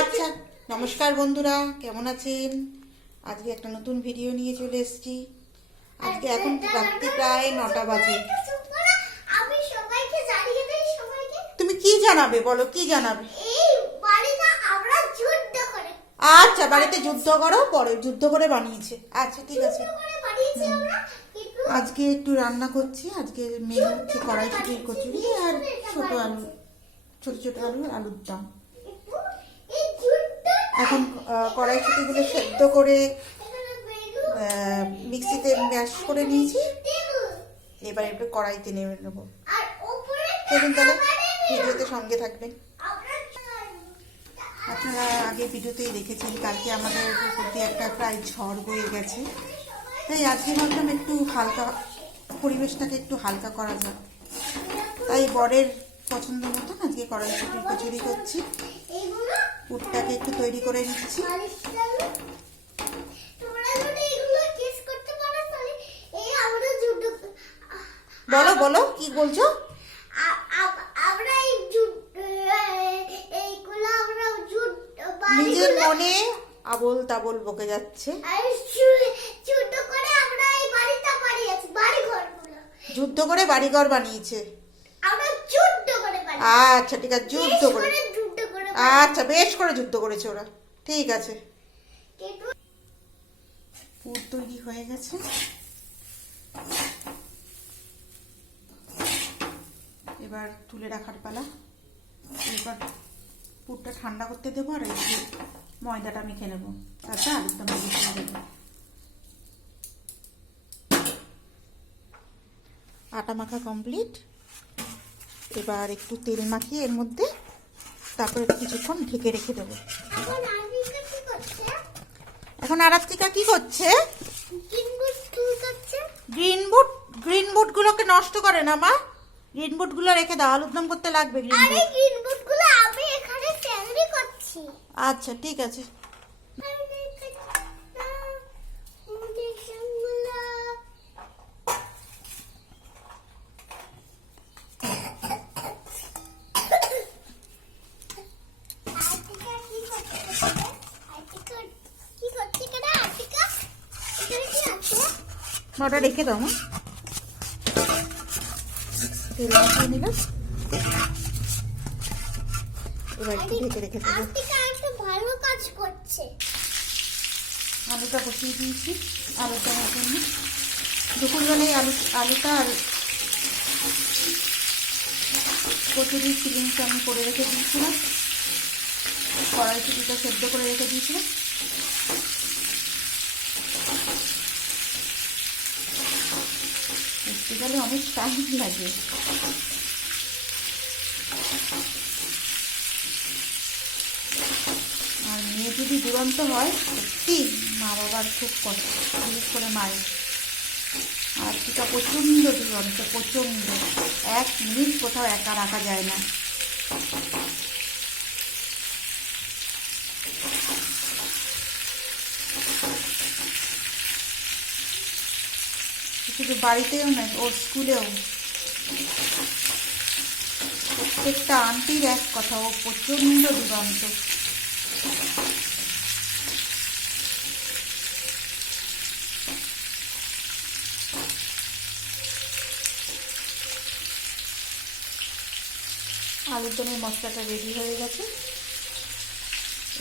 আচ্ছা, নমস্কার বন্ধুরা, কেমন আছেন? আজকে একটা নতুন ভিডিও নিয়ে চলে এসেছি। আজকে এখন রাত্রি প্রায় 9টা বাজে। আমি সবাইকে জানিয়ে দেই সবাইকে। তুমি কি জানাবে বলো, কি জানাবে? এই বাড়িতে আমরা যুদ্ধ করে। আচ্ছা, বাড়িতে যুদ্ধ করো, পরে যুদ্ধ করে বানিয়েছে। আচ্ছা ঠিক আছে। যুদ্ধ করে বানিয়েছি আমরা, কিন্তু আজকে একটু রান্না করছি। আজকে মেনু হচ্ছে কড়াইশুঁটির কচুরি আর ছোট আলু, ছোট ছোট আলুর দম। এই যুদ্ধ এখন কড়াইশুঁটিগুলো সেদ্ধ করে এখানে বেলু মিক্সিতে ম্যাশ করে নিয়েছি। টেবিল এবার একটু কড়াইতে নেমে নেবো। আর উপরে দেখুন তাহলে ভিডিওতে সঙ্গে থাকবেন। আমরা আপনারা আগে ভিডিওতেই দেখেছেন কালকে আমাদের উপর দিয়ে একটা প্রায় ঝড় বয়ে গেছে, তাই আজকে ভাবলাম একটু হালকা পরিবেশটাকে একটু হালকা করা যাক। তাই বরের পছন্দ মতন আজকে কড়াইশুঁটির কচুরি করছি। এইগুলো পুরটাকে একটু তৈরি করে নিচ্ছি। মালিশ করলে তোমরা যদি এগুলো কিস করতে পারো তাহলে এই আমরা যুদ্ধ বলো বলো, কি বলছো? আমরা এই এইগুলো আমরা নিজের মনে আবোল তাবোল বকে যাচ্ছে। ছোট করে আমরা এই বাড়িটা বানিয়েছি, বাড়ি ঘরগুলো যুদ্ধ করে বাড়িঘর বানিয়েছে। আমরা যুদ্ধ করে বানিয়েছি। আচ্ছা ঠিক আছে, যুদ্ধ করে। যুদ্ধ করে আচ্ছা, বেশ করে যুদ্ধ করেছে ওরা। ঠিক আছে, কিন্তু পুর তৈরি হয়ে গেছে। এবার তুলে রাখার পালা। এবার পুরটা ঠান্ডা করতে দেবো আর এই যে ময়দাটা মেখে নেবো, তারপর আলুর দম বসিয়ে দেবো। আটা মাখা কমপ্লিট। এবার একটু তেল মাখিয়ে এর মধ্যে তারপরে কিছুক্ষণ ঢেকে রেখে দেবো। এখন আনিকা কি করছে? এখন আরাত্রিকা কি করছে? কিংবু কি করছে? গ্রিন বুটগুলোকে নষ্ট করে না মা, গ্রিন বুটগুলো রেখে দাও, আলুর দম করতে লাগবে গ্রিন আরে বুট। কিংবুগুলো আমি এখানে তৈরি করছি। আচ্ছা ঠিক আছে। ওটা রেখে দাও মা, তেল মাখিয়ে নিলাম। এবার একটু ঢেকে রেখে দেবো। ভালো কাজ করছে। আলুটা বসিয়ে দিয়েছি আলুর দমের জন্য। দুপুরবেলায় আলুটা আর কচুরির ফিলিংটা আমি করে রেখে দিয়েছিলাম, কড়াইশুঁটিটা সেদ্ধ করে রেখে দিয়েছিলাম। করতে গেলে অনেক টাইম লাগে। আর মেয়ে যদি দুরন্ত হয় সত্যি মা বাবার খুব কষ্ট, বিশেষ করে মায়ের। আর সেটা প্রচণ্ড দুরন্ত, প্রচণ্ড। 1 মিনিট কোথাও একা রাখা যায় না। শুধু বাড়িতেও নয়, ওর স্কুলেও প্রত্যেকটা আন্টির এক কথা, ও প্রচণ্ড দুরন্ত। আলুর দমের মশলাটা রেডি হয়ে গেছে।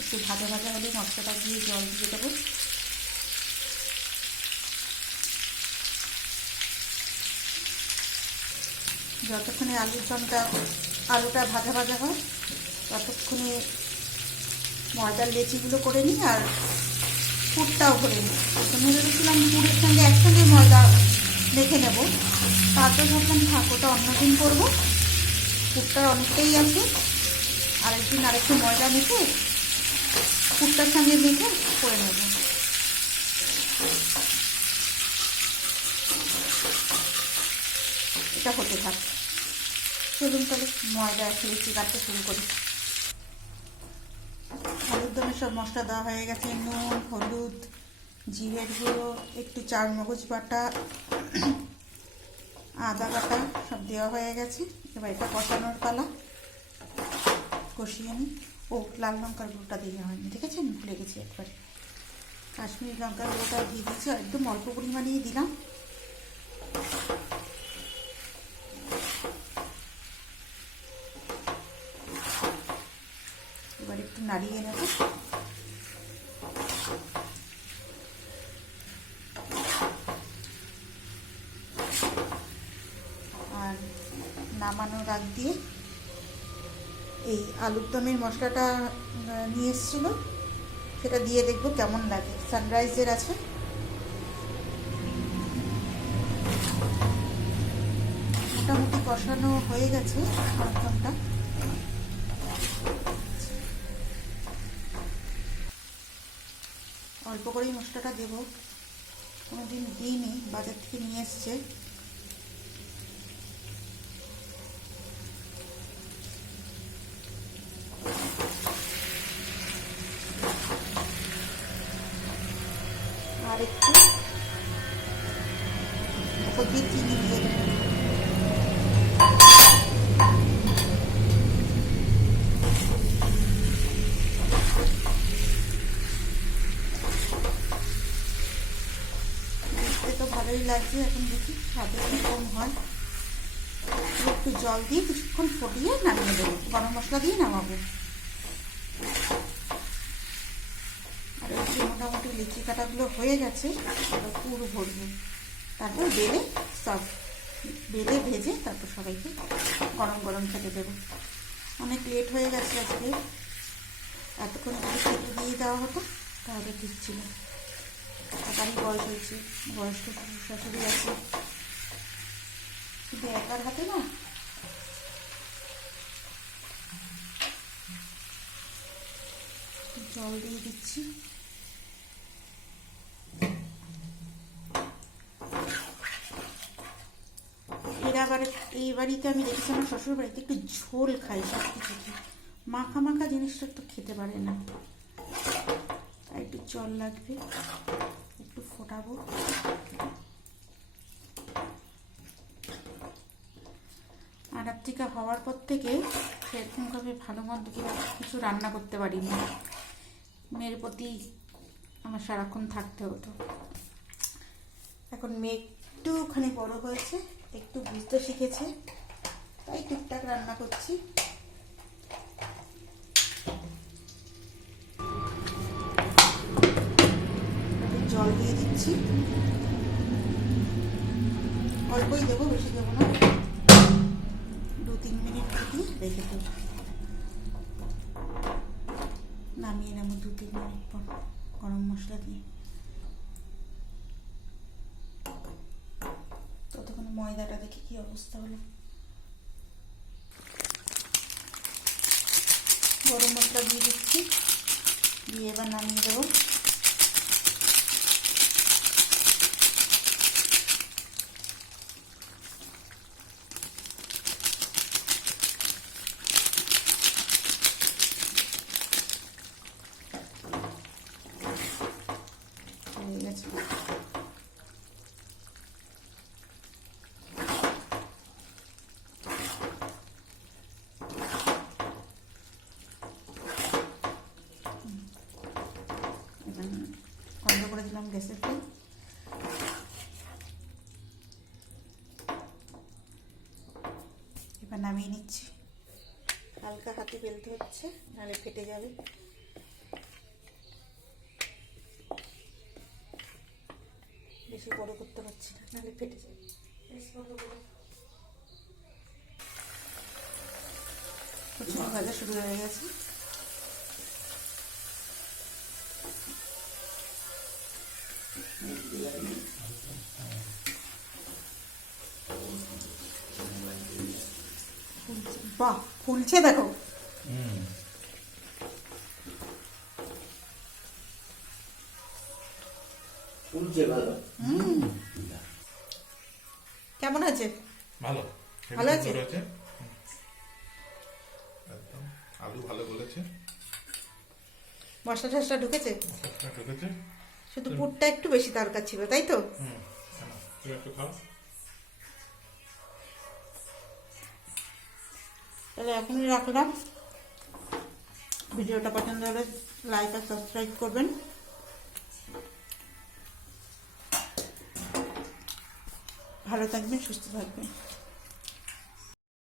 একটু ভাজা ভাজা হলে মশলাটা দিয়ে জল দিয়ে দেবো। যতক্ষণে আলুটা ভাজা ভাজা হয় ততক্ষণে ময়দার লেচিগুলো করে নিই আর পুরটাও করে নিই। প্রথমে ভেবেছিলাম পুরের সঙ্গে একসঙ্গে ময়দা মেখে নেব, তারপর ভাবলাম থাক, ওটা অন্যদিন করবো। পুরটা অনেকটাই আছে, আরেকটু ময়দা মেখে পুরটার সঙ্গে মেখে করে নেব। এটা হতে থাক। চলুন তাহলে ময়দা লেচি কাটতে শুরু করি। আলুর দমের সব মশলা দেওয়া হয়ে গেছে। নুন, হলুদ, জিরের গুঁড়ো, একটু চারমগজ বাটা, আদা বাটা সব দেওয়া হয়ে গেছে। এবার এটা কষানোর পালা, কষিয়ে নিই। ও লাল লঙ্কার গুঁড়োটা দেওয়া হয়নি, ঠিক আছে, আমি ভুলে গেছি একবারে। কাশ্মীরি লঙ্কার গুঁড়োটা দিয়ে দিয়েছি, একদম অল্প পরিমাণেই দিলাম। এবার একটু নাড়িয়ে নেব। আর নামানোর আগ দিয়ে এই আলুর দমের মশলাটা নিয়ে এসেছিলো, সেটা দিয়ে দেখবো কেমন লাগে। সানরাইজের আছে, মোটামুটি কষানো হয়ে গেছে আলুর দমটা। অল্প করেই মশলাটা দেবো, কোনোদিন দিইনি, বাজার থেকে নিয়ে এসছে। আর একটু ওপর দিয়ে চিনি দিয়ে দেবো। দেখতে তো ভালোই লাগছে, এখন দেখি স্বাদে কি কম হয়। একটু জল দিয়ে কিছুক্ষণ ফুটিয়ে নামিয়ে দেবো, গরম মশলা দিয়ে নামাবো। আর এই যে মোটামুটি লিচি কাটাগুলো হয়ে গেছে, ওটা পুরো ভরবো, তারপর বেলে সব বেলে ভেজে তারপর সবাইকে গরম গরম খেতে দেবো। অনেক লেট হয়ে গেছে আজকে, এতক্ষণ যদি খেতে দিয়ে দেওয়া হতো তাহলে ঠিক ছিল। একারই বয়স হয়েছে, বয়স্ক শ্বশুর শাশুড়ি আছে, কিন্তু একার হাতে না। জল দিয়ে দিচ্ছি। এই বাড়িতে আমি দেখেছি আমার শ্বশুর বাড়িতে একটু ঝোল খাই সব কিছু, মাখা মাখা জিনিসটা একটু খেতে পারে না, তাই একটু জল লাগবে, একটু ফোটাবো। আরাত্রিকা হওয়ার পর থেকে সেরকমভাবে ভালো মন্দ কিছু রান্না করতে পারিনি, মেয়ের প্রতি আমার সারাক্ষণ থাকতে হতো। এখন মেয়ে একটুখানি বড় হয়েছে, একটু বুঝতে শিখেছে, তাই টুকটাক রান্না করছি। জল দিয়ে দিচ্ছি, অল্পই দেবো, বেশি দেবো না। 2-3 মিনিট ফুটিয়ে রেখে দেবো, নামিয়ে নেবো 2-3 মিনিট পর গরম মশলা দিয়ে। ততক্ষণ ময়দাটা দেখি কি অবস্থা হলো। গরম মশলা দিয়ে দিচ্ছি, দিয়ে এবার নামিয়ে দেবো। হয়ে গেছে। বন্ধ করে দিলাম গ্যাসের ফ্লেম। এবার নামিয়ে নিচ্ছি। হালকা হাতে বেলতে হচ্ছে, নাহলে ফেটে যাবে। বেশি বড় করতে পারছি না, নাহলে ফেটে যাবে। কচুরি ভাজা শুরু হয়ে গেছে। বাহ, ফুলছে দেখো। কেমন আছে? ভালো, ভালো আছে? আলু ভালো বলেছে, মশলা টশলা ঢুকেছে, ঢুকেছে, শুধু পুরটা একটু বেশি দরকার ছিল, তাই তো? তুমি একটু খাও। তাহলে এখনই রাখলাম, ভিডিওটা পছন্দ হলে লাইক আর সাবস্ক্রাইব করবেন। ভালো থাকবেন, সুস্থ থাকবেন।